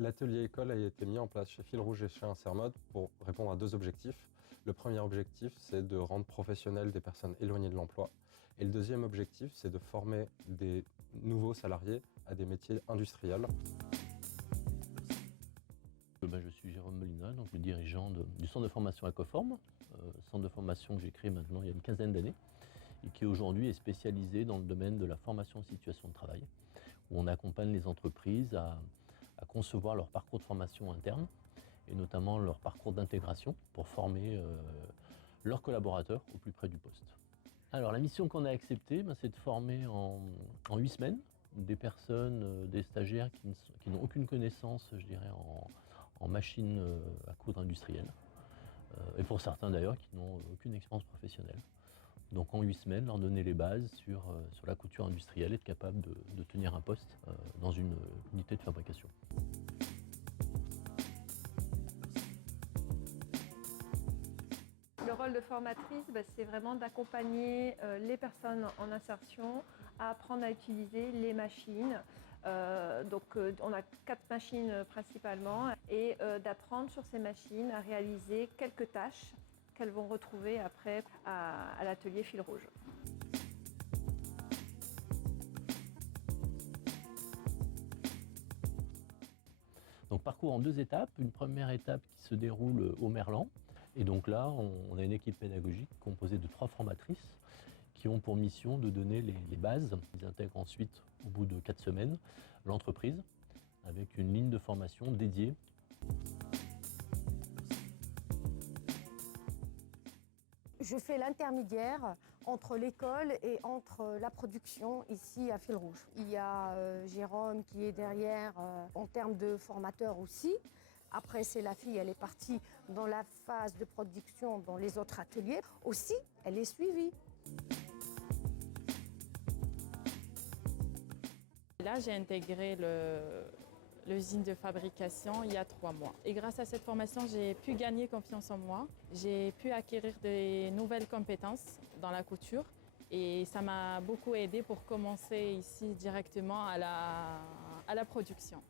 L'atelier école a été mis en place chez Fil Rouge et chez Insermode pour répondre à deux objectifs. Le premier objectif, c'est de rendre professionnels des personnes éloignées de l'emploi. Et le deuxième objectif, c'est de former des nouveaux salariés à des métiers industriels. Je suis Jérôme Molina, donc le dirigeant du centre de formation Acoform, centre de formation que j'ai créé maintenant il y a une quinzaine d'années et qui aujourd'hui est spécialisé dans le domaine de la formation en situation de travail, où on accompagne les entreprises à concevoir leur parcours de formation interne et notamment leur parcours d'intégration pour former leurs collaborateurs au plus près du poste. Alors la mission qu'on a acceptée, c'est de former en 8 semaines des personnes, des stagiaires qui n'ont aucune connaissance, je dirais, en machine à coudre industrielle. Et pour certains d'ailleurs qui n'ont aucune expérience professionnelle. Donc en 8 semaines, leur donner les bases sur la couture industrielle et être capable de tenir un poste dans une unité de fabrication. Le rôle de formatrice, c'est vraiment d'accompagner les personnes en insertion à apprendre à utiliser les machines. On a 4 machines principalement et d'apprendre sur ces machines à réaliser quelques tâches qu'elles vont retrouver après à l'atelier Fil Rouge. Donc parcours en 2 étapes. Une première étape qui se déroule au Merlan. Et donc là, on a une équipe pédagogique composée de 3 formatrices qui ont pour mission de donner les bases. Ils intègrent ensuite, au bout de 4 semaines, l'entreprise avec une ligne de formation dédiée. Je fais l'intermédiaire entre l'école et entre la production ici à Fil Rouge. Il y a Jérôme qui est derrière en termes de formateur aussi. Après, c'est la fille, elle est partie dans la phase de production dans les autres ateliers. Aussi, elle est suivie. Là, j'ai intégré l'usine de fabrication il y a 3 mois. Et grâce à cette formation, j'ai pu gagner confiance en moi. J'ai pu acquérir des nouvelles compétences dans la couture. Et ça m'a beaucoup aidé pour commencer ici directement à la production.